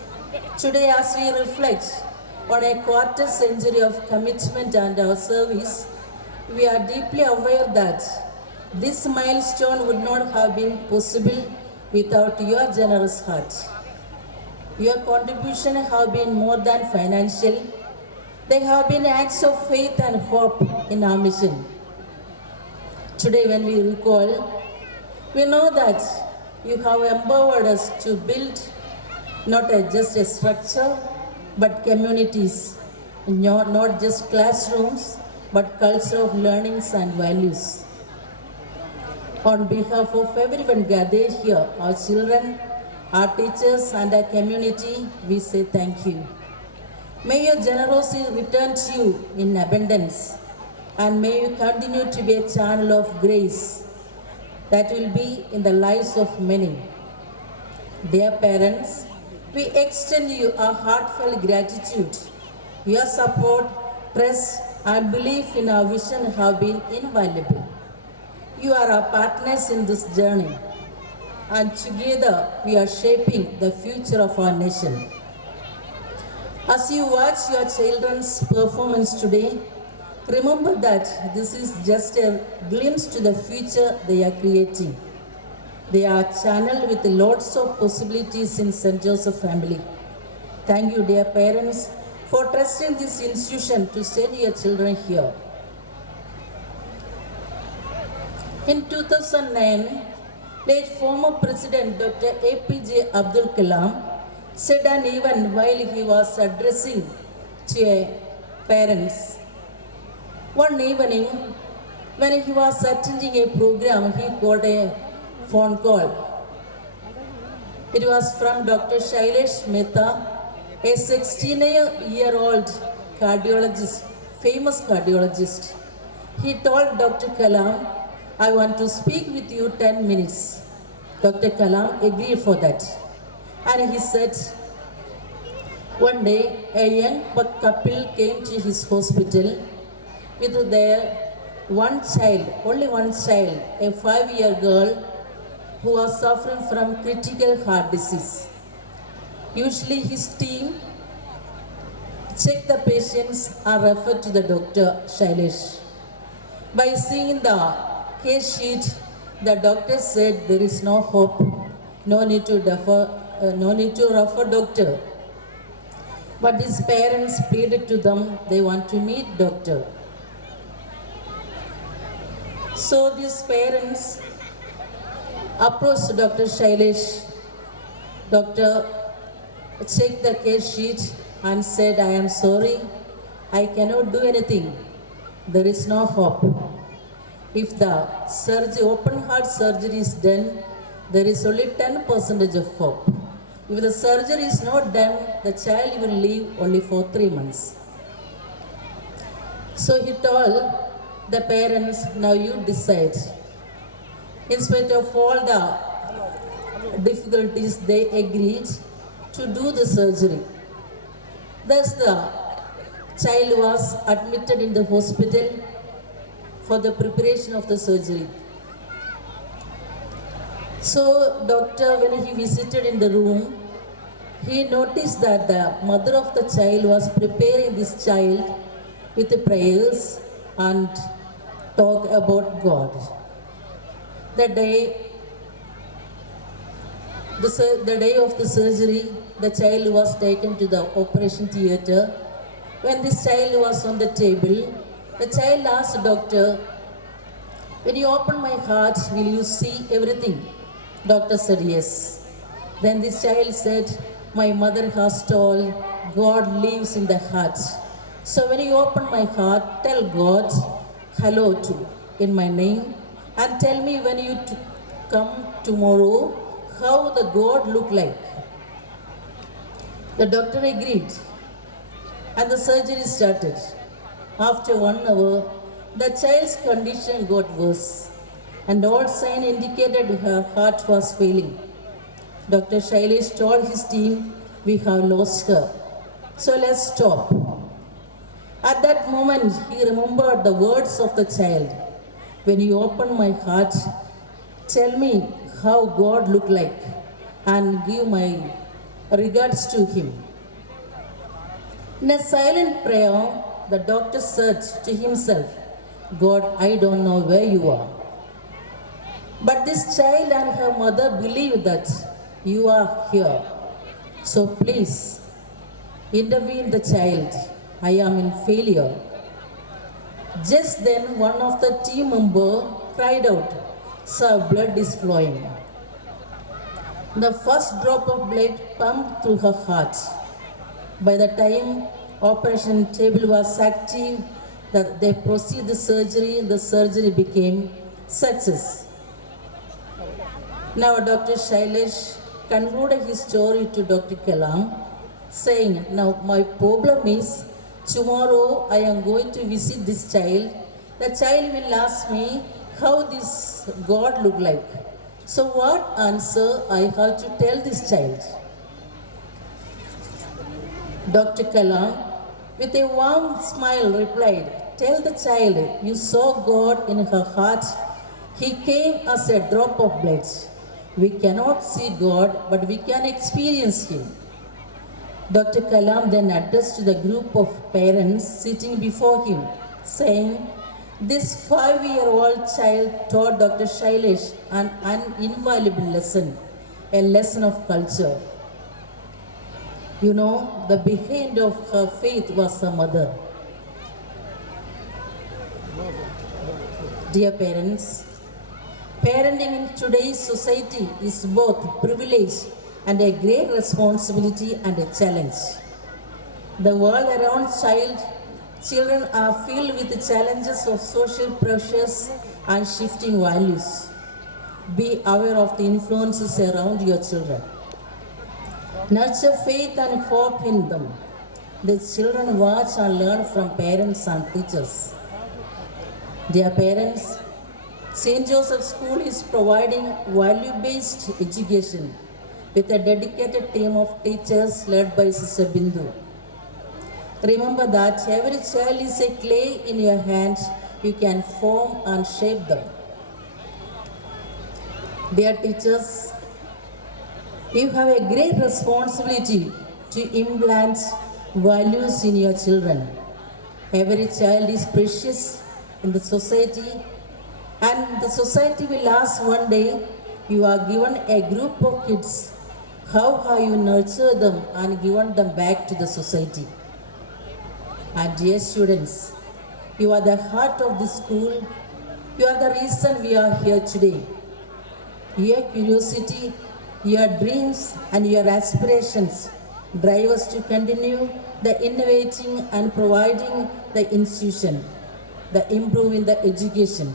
today as we reflect on a quarter century of commitment and our service, we are deeply aware that this milestone would not have been possible without your generous heart. Your contribution have been more than financial. They have been acts of faith and hope in our mission. Today when we recall We know that you have empowered us to build not just a structure, but communities, not just classrooms, but culture of learnings and values. On behalf of everyone gathered here, our children, our teachers, and our community, we say thank you. May your generosity return to you in abundance, and may you continue to be a channel of grace that will be in the lives of many. Dear parents, we extend you our heartfelt gratitude. Your support, trust, and belief in our vision have been invaluable. You are our partners in this journey, and together we are shaping the future of our nation. As you watch your children's performance today, remember that this is just a glimpse to the future they are creating. They are channeled with lots of possibilities in St. Joseph family. Thank you, dear parents, for trusting this institution to send your children here. In 2009, late former President Dr. APJ Abdul Kalam said an event while he was addressing to parents. One evening, when he was attending a program, he got a phone call. It was from Dr. Shailesh Mehta, a 16-year-old cardiologist, famous cardiologist. He told Dr. Kalam, I want to speak with you 10 minutes. Dr. Kalam agreed for that. And he said, one day a young couple came to his hospital with their one child, only one child, a 5-year girl who was suffering from critical heart disease. Usually his team check the patients and refer to the Dr. Shailesh. By seeing the case sheet, the doctor said there is no hope, no need to refer doctor. But these parents pleaded to them, they want to meet doctor. So these parents approached Dr. Shailesh. Doctor checked the case sheet and said, I am sorry, I cannot do anything. There is no hope. If the open heart surgery is done, there is only 10% of hope. If the surgery is not done, the child will live only for 3 months. So he told the parents, now you decide. In spite of all the difficulties, they agreed to do the surgery. Thus the child was admitted in the hospital for the preparation of the surgery. So doctor, when he visited in the room, he noticed that the mother of the child was preparing this child with the prayers and talk about God. The day of the surgery, the child was taken to the operation theater. When this child was on the table, the child asked the doctor, when you open my heart, will you see everything? Doctor said yes. Then this child said, my mother has told, God lives in the heart. So when you open my heart, tell God hello to in my name, and tell me when you come tomorrow, how the God look like. The doctor agreed, and the surgery started. After 1 hour, the child's condition got worse, and all signs indicated her heart was failing. Dr. Shailesh told his team, we have lost her, so let's stop. At that moment, he remembered the words of the child. When you open my heart, tell me how God look like, and give my regards to him. In a silent prayer, the doctor said to himself, God, I don't know where you are. But this child and her mother believe that you are here. So please, intervene the child. I am in failure. Just then, one of the team members cried out, so blood is flowing. The first drop of blood pumped through her heart. By the time operation table was active, that they proceeded the surgery became success. Now Dr. Shailesh concluded his story to Dr. Kalam, saying, now my problem is, tomorrow I am going to visit this child. The child will ask me how this God look like. So what answer I have to tell this child? Dr. Kalam, with a warm smile, replied, tell the child you saw God in her heart. He came as a drop of blood. We cannot see God, but we can experience Him. Dr. Kalam then addressed to the group of parents sitting before him, saying, this 5-year-old child taught Dr. Shailesh an invaluable lesson, a lesson of culture. You know, the behind of her faith was her mother. Dear parents, parenting in today's society is both privilege and a great responsibility and a challenge. The world around children are filled with the challenges of social pressures and shifting values. Be aware of the influences around your children. Nurture faith and hope in them. The children watch and learn from parents and teachers. Dear parents, St. Joseph School is providing value-based education with a dedicated team of teachers led by Sister Bindu. Remember that every child is a clay in your hands. You can form and shape them. Dear teachers, you have a great responsibility to implant values in your children. Every child is precious in the society, and the society will ask one day, you are given a group of kids, how have you nurtured them and given them back to the society? And dear students, you are the heart of the school. You are the reason we are here today. Your curiosity, your dreams and your aspirations drive us to continue the innovating and providing the institution, the improving the education.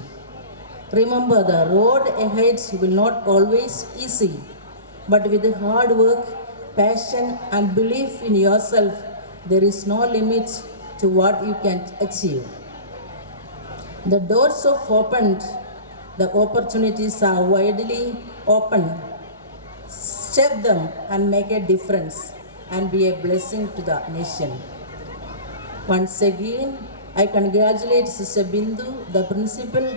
Remember, the road ahead will not always be easy, but with hard work, passion and belief in yourself, there is no limit to what you can achieve. The doors are opened, the opportunities are widely open. Step them and make a difference and be a blessing to the nation. Once again, I congratulate Sister Bindu, the principal,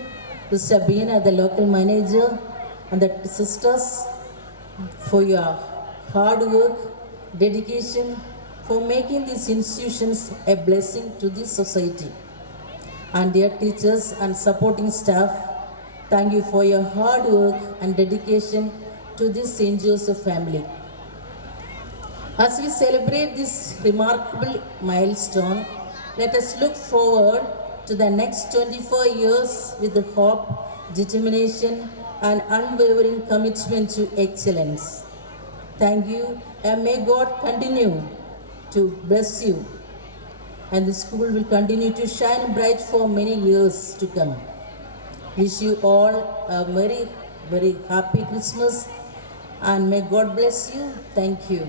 Sister Beena, the local manager, and the sisters for your hard work, dedication, for making these institutions a blessing to this society. And dear teachers and supporting staff, thank you for your hard work and dedication to this St. Joseph family. As we celebrate this remarkable milestone, let us look forward to the next 24 years with the hope, determination, and unwavering commitment to excellence. Thank you, and may God continue to bless you, and the school will continue to shine bright for many years to come. Wish you all a very, very happy Christmas, and may God bless you. Thank you.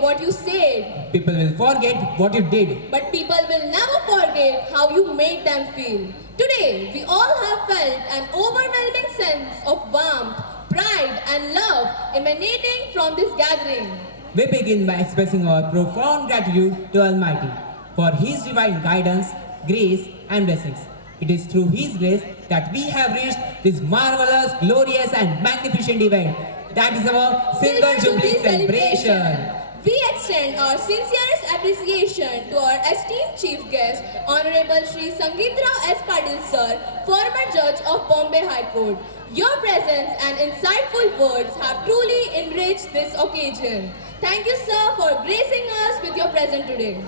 What you said, People will forget what you did. but people will never forget how you made them feel. Today, we all have felt an overwhelming sense of warmth, pride, and love emanating from this gathering. We begin by expressing our profound gratitude to Almighty for His divine guidance, grace, and blessings. It is through His grace that we have reached this marvelous, glorious, and magnificent event. That is our Silver Jubilee celebration. We extend our sincerest appreciation to our esteemed chief guest, Honorable Shri Sangeetrao S. Padil Sir, former judge of Bombay High Court. Your presence and insightful words have truly enriched this occasion. Thank you, sir, for gracing us with your presence today.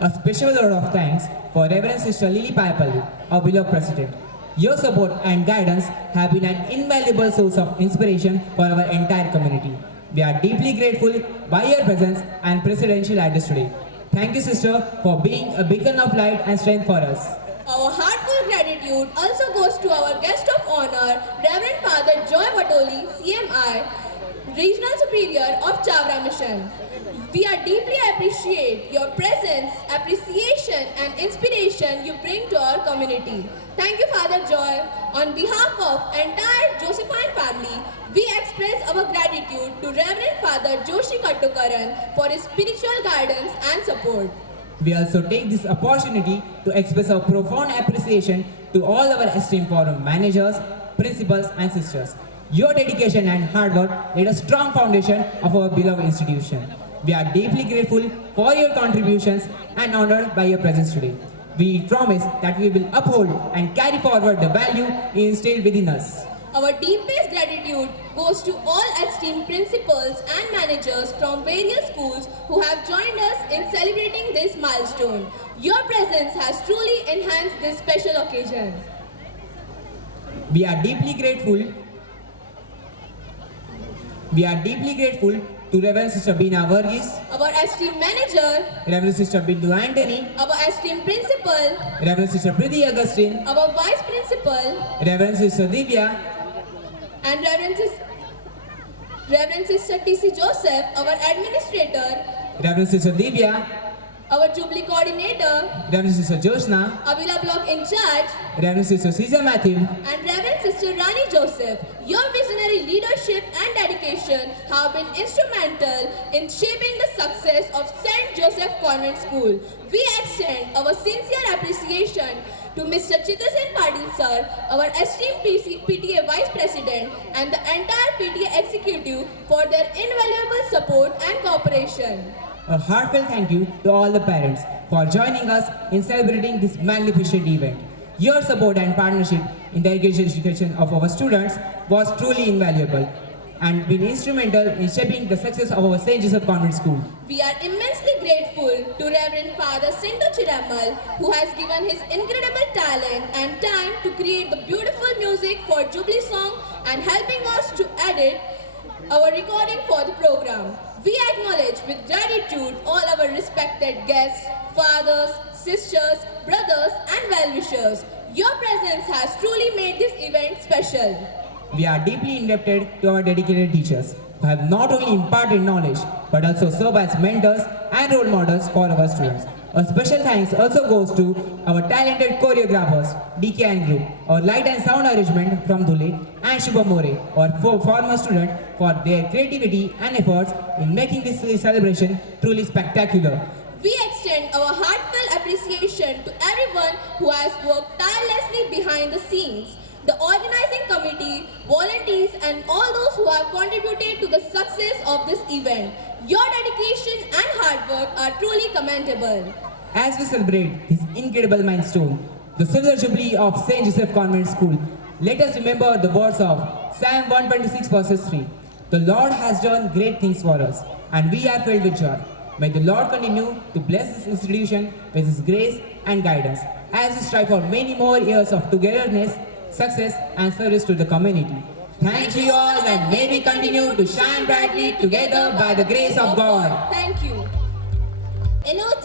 A special word of thanks for Reverend Sister Lily Paipalli, our beloved President. Your support and guidance have been an invaluable source of inspiration for our entire community. We are deeply grateful by your presence and presidential address today. Thank you, sister, for being a beacon of light and strength for us. Our heartfelt gratitude also goes to our guest of honor, Reverend Father Joy Vatoli, CMI, Regional Superior of Chavra Mission. We are deeply appreciate your presence, appreciation and inspiration you bring to our community. Thank you, Father Joy. On behalf of entire Josephine family, we express our gratitude to Reverend Father Joshi Kattukaran for his spiritual guidance and support. We also take this opportunity to express our profound appreciation to all our esteemed forum managers, principals and sisters. Your dedication and hard work laid a strong foundation of our beloved institution. We are deeply grateful for your contributions and honored by your presence today. We promise that we will uphold and carry forward the value instilled within us. Our deepest gratitude goes to all esteemed principals and managers from various schools who have joined us in celebrating this milestone. Your presence has truly enhanced this special occasion. We are deeply grateful to Reverend Sister Bina Varghese, Our esteemed manager, Reverend Sister Bindu Anthony, our esteemed principal, Reverend Sister Priti Augustine, our vice principal, Reverend Sister Divya, and Reverend Sister T.C. Joseph, our administrator, Reverend Sister Divya, our Jubilee coordinator, Reverend Sister Josna, Avila block in charge, Reverend Sister Caesar Matthew, and Reverend Sister Rani Joseph. Your visionary leadership and dedication have been instrumental in shaping the success of St. Joseph Convent School. We extend our sincere appreciation to Mr. Chitrasen Patil sir, our esteemed PTA Vice President and the entire PTA Executive for their invaluable support and cooperation. a heartfelt thank you to all the parents for joining us in celebrating this magnificent event. Your support and partnership in the education of our students was truly invaluable and been instrumental in shaping the success of our St. Joseph Convent School. We are immensely grateful to Reverend Father Sindhu Chiramal, who has given his incredible talent and time to create the beautiful music for Jubilee song and helping us to edit our recording for the program. We acknowledge with gratitude all our respected guests, fathers, sisters, brothers and well-wishers. Your presence has truly made this event special. We are deeply indebted to our dedicated teachers who have not only imparted knowledge but also served as mentors and role models for our students. A special thanks also goes to our talented choreographers, DK and Group, our light and sound arrangement from Dhule, and Shubham More, our former student, for their creativity and efforts in making this celebration truly spectacular. We extend our heartfelt appreciation to everyone who has worked tirelessly behind the scenes, the organizing committee, volunteers and all those who have contributed to the success of this event. Your dedication and hard work are truly commendable. As we celebrate this incredible milestone, the Silver Jubilee of St. Joseph Convent School, let us remember the words of Psalm 126 verses 3. The Lord has done great things for us, and we are filled with joy. May the Lord continue to bless this institution with His grace and guidance as we strive for many more years of togetherness, success and service to the community. Thank you all, and may we continue to shine brightly together by the grace of God. Thank you.